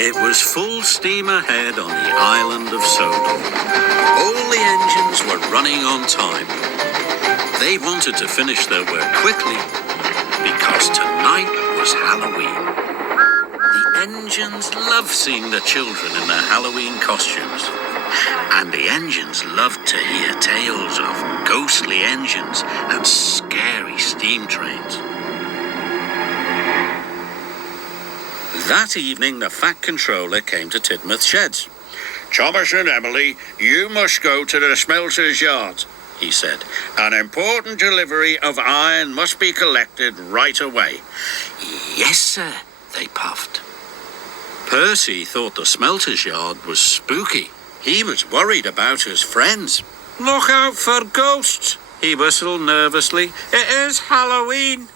It was full steam ahead on the island of Sodor. All the engines were running on time. They wanted to finish their work quickly because tonight was Halloween. The engines loved seeing the children in their Halloween costumes. And the engines loved to hear tales of ghostly engines and scary steam trains. That evening, the Fat Controller came to Tidmouth Sheds. "Thomas and Emily, you must go to the smelter's yard," he said. "An important delivery of iron must be collected right away." "Yes, sir," they puffed. Percy thought the smelter's yard was spooky. He was worried about his friends. "Look out for ghosts," he whistled nervously. "It is Halloween."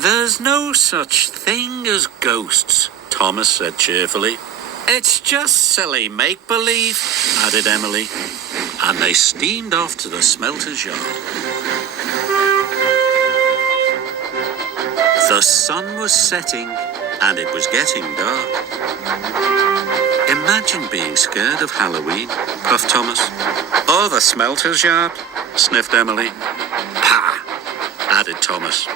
"There's no such thing as ghosts," Thomas said cheerfully. "It's just silly make-believe," added Emily. And they steamed off to the smelter's yard. The sun was setting and it was getting dark. "Imagine being scared of Halloween," puffed Thomas. "Or the smelter's yard," sniffed Emily. "Pah," added Thomas.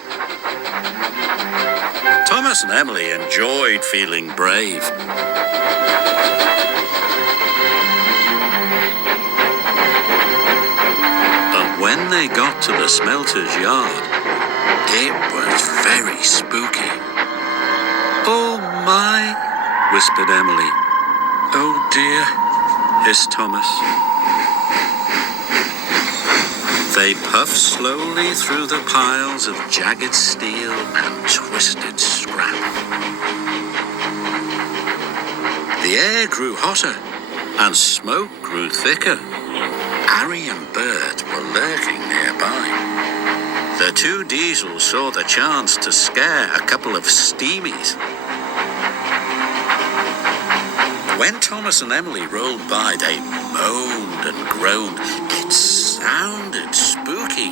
Thomas and Emily enjoyed feeling brave. But when they got to the smelter's yard, it was very spooky. "Oh my," whispered Emily. "Oh dear," hissed Thomas. They puffed slowly through the piles of jagged steel and twisted scrap. The air grew hotter and smoke grew thicker. Harry and Bert were lurking nearby. The two diesels saw the chance to scare a couple of steamies. When Thomas and Emily rolled by, they moaned and groaned. It sounded spooky.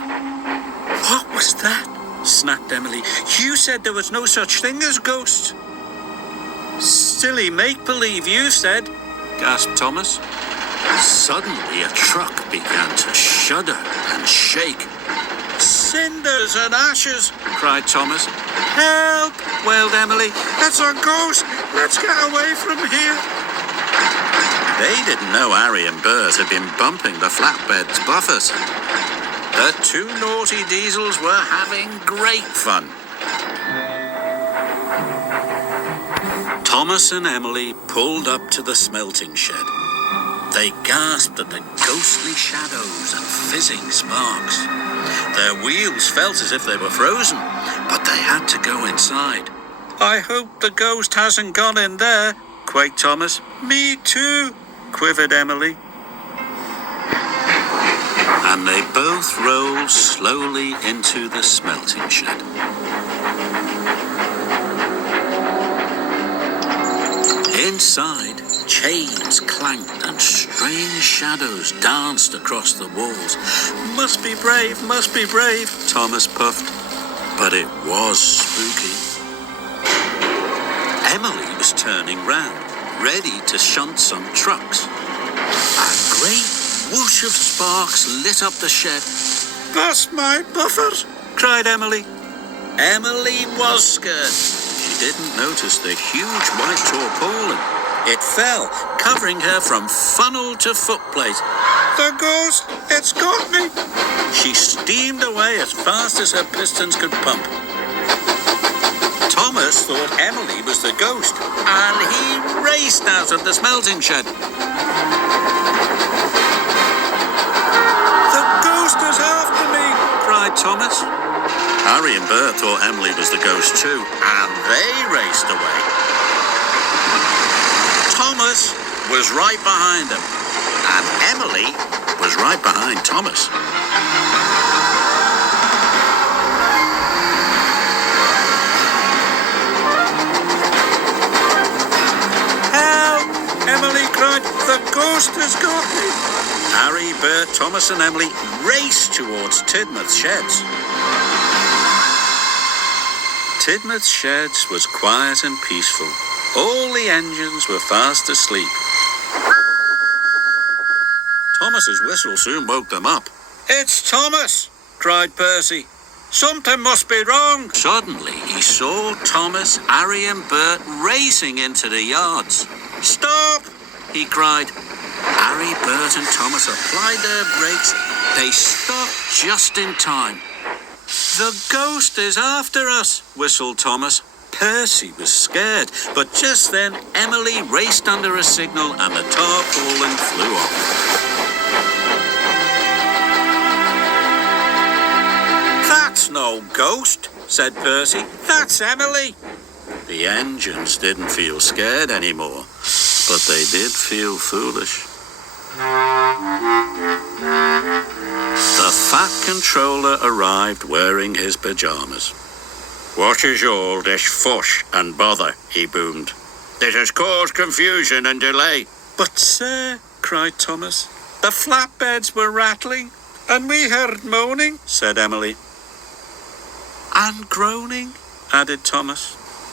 "What was that?" snapped Emily. "You said there was no such thing as ghosts." "Silly make-believe, you said," gasped Thomas. Suddenly, a truck began to shudder and shake. "Cinders and ashes," cried Thomas. "Help!" wailed Emily. "It's a ghost! Let's get away from here!" They didn't know Harry and Bert had been bumping the flatbed's buffers. The two naughty diesels were having great fun. Thomas and Emily pulled up to the smelting shed. They gasped at the ghostly shadows and fizzing sparks. Their wheels felt as if they were frozen, but they had to go inside. "I hope the ghost hasn't gone in there," quaked Thomas. "Me too," quivered Emily. And they both rolled slowly into the smelting shed. Inside, chains clanked and strange shadows danced across the walls. Must be brave, Thomas puffed. But it was spooky. Emily was turning round, ready to shunt some trucks. A great whoosh of sparks lit up the shed. "That's my buffers," cried Emily. Emily was scared. She didn't notice the huge white tarpaulin. It fell, covering her from funnel to footplate. "The ghost! It's got me!" She steamed away as fast as her pistons could pump. Thomas thought Emily was the ghost, and he raced out of the smelting shed. "The ghost is after me!" cried Thomas. Harry and Bert thought Emily was the ghost too, and they raced away. Thomas was right behind them, and Emily was right behind Thomas. "Help!" Emily cried. "The ghost has got me!" Harry, Bert, Thomas and Emily raced towards Tidmouth Sheds. Tidmouth Sheds was quiet and peaceful. All the engines were fast asleep. Thomas's whistle soon woke them up. "It's Thomas!" cried Percy. "Something must be wrong." Suddenly, he saw Thomas, Harry and Bert racing into the yards. "Stop!" he cried. Harry, Bert and Thomas applied their brakes. They stopped just in time. "The ghost is after us," whistled Thomas. Percy was scared, but just then Emily raced under a signal and the tarpaulin flew off. "That's no ghost," said Percy. "That's Emily." The engines didn't feel scared anymore, but they did feel foolish. The Fat Controller arrived wearing his pajamas. "What is all this fuss and bother?" he boomed. "This has caused confusion and delay." "But, sir," cried Thomas, "the flatbeds were rattling, and we heard moaning," said Emily. "And groaning," added Thomas.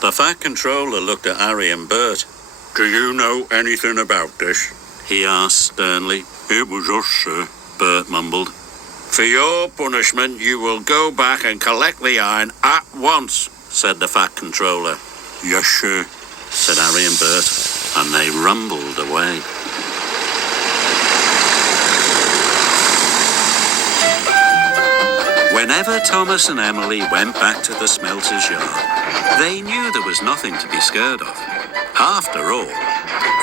The Fat Controller looked at Harry and Bert. "Do you know anything about this?" he asked sternly. "It was us, sir," Bert mumbled. "For your punishment, you will go back and collect the iron at once," said the Fat Controller. "Yes, sir," said Harry and Bert, and they rumbled away. Whenever Thomas and Emily went back to the smelter's yard, they knew there was nothing to be scared of. After all,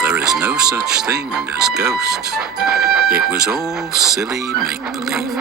there is no such thing as ghosts. It was all silly make-believe.